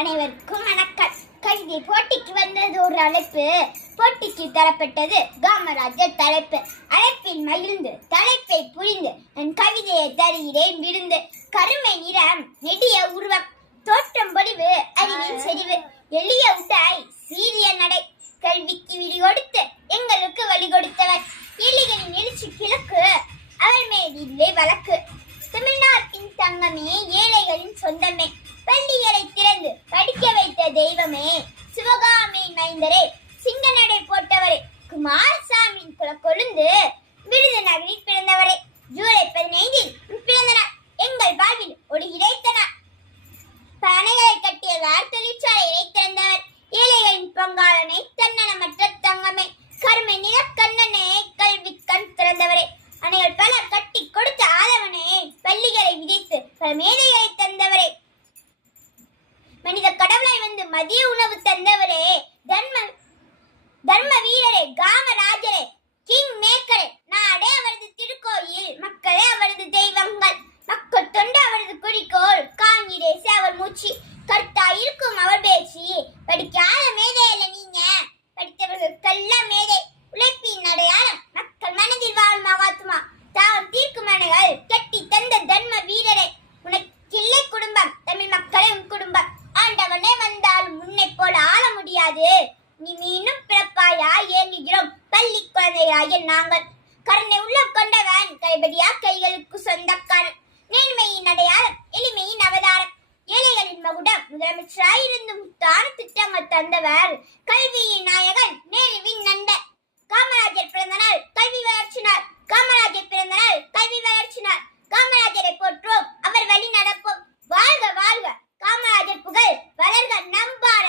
அனைவருக்கும் வணக்கம். போட்டிக்கு வந்தது ஒரு அழைப்பு. போட்டிக்கு தரப்பட்டது காமராஜர் தலைப்பு. அழைப்பின் மகிழ்ந்து தலைப்பை புரிந்து என் கவிதையை தருகிறேன் விருந்து கருமை நிறம் நெடிய உருவம் தோற்றம் பொழிவு அறிவின் செறிவு. எளிய உடாய் சீரிய நடை. கல்விக்கு விடி கொடுத்து எங்களுக்கு வழி கொடுத்தவர். எலிகளின் எழுச்சி கிழக்கு அவர் மேலிலே வழக்கு. தமிழ்நாட்டின் தங்கமே ஏழைகளின் சொந்தமே. கொழுந்து விருதுநகரில் பிறந்தவரே. ஜூலை பதினைந்தில் பிறந்த நாள் எங்கள் வாழ்வில் ஒரு இடைத்த நாள் பனைகளை கட்டியதார் தொழிற்சாலையை திறந்தவர். ஏழைகளின் பங்காளனை தன்னலமற்ற தங்கமே. கருமை நிற கண்ணனே கல்வி கண் திறந்தவரே. அணைகள் பல கட்டி கொடுத்த ஆதவனே பள்ளிகளை விதித்து பல மேதைகளை தந்தவரே. மனித கடவுளாய் வந்து மதிய உணவு தந்தவரே. தர்ம தர்ம வீரரே காமராஜரே. முடியாது. நீ மீண்டும் பிறப்பாயா? ஏங்குகிறோம். பள்ளி குழந்தைகளாகிய நாங்கள். கருணை உள்ள கொண்டவன் கைபடியா கைகளுக்கு சொந்தக்காரன். நேர்மையின் அடையாளம் எளிமையின் அவதாரம். ஏழைகளின் மகுடம் முதலமைச்சராயிருந்து முத்தான திட்டங்கள் தந்தவர். கல்வியின் நாயகன் நேருவின் நண்பர் காமராஜர் பிறந்த நாள் கல்வி வளர்ச்சினார் காமராஜர் பிறந்த நாள் கல்வி வளர்ச்சினார் காமராஜரை போற்றோம் அவர் வழி நடப்போம். வாழ்க வாழ்க. காமராஜர் புகழ் வளர்க நம்பார்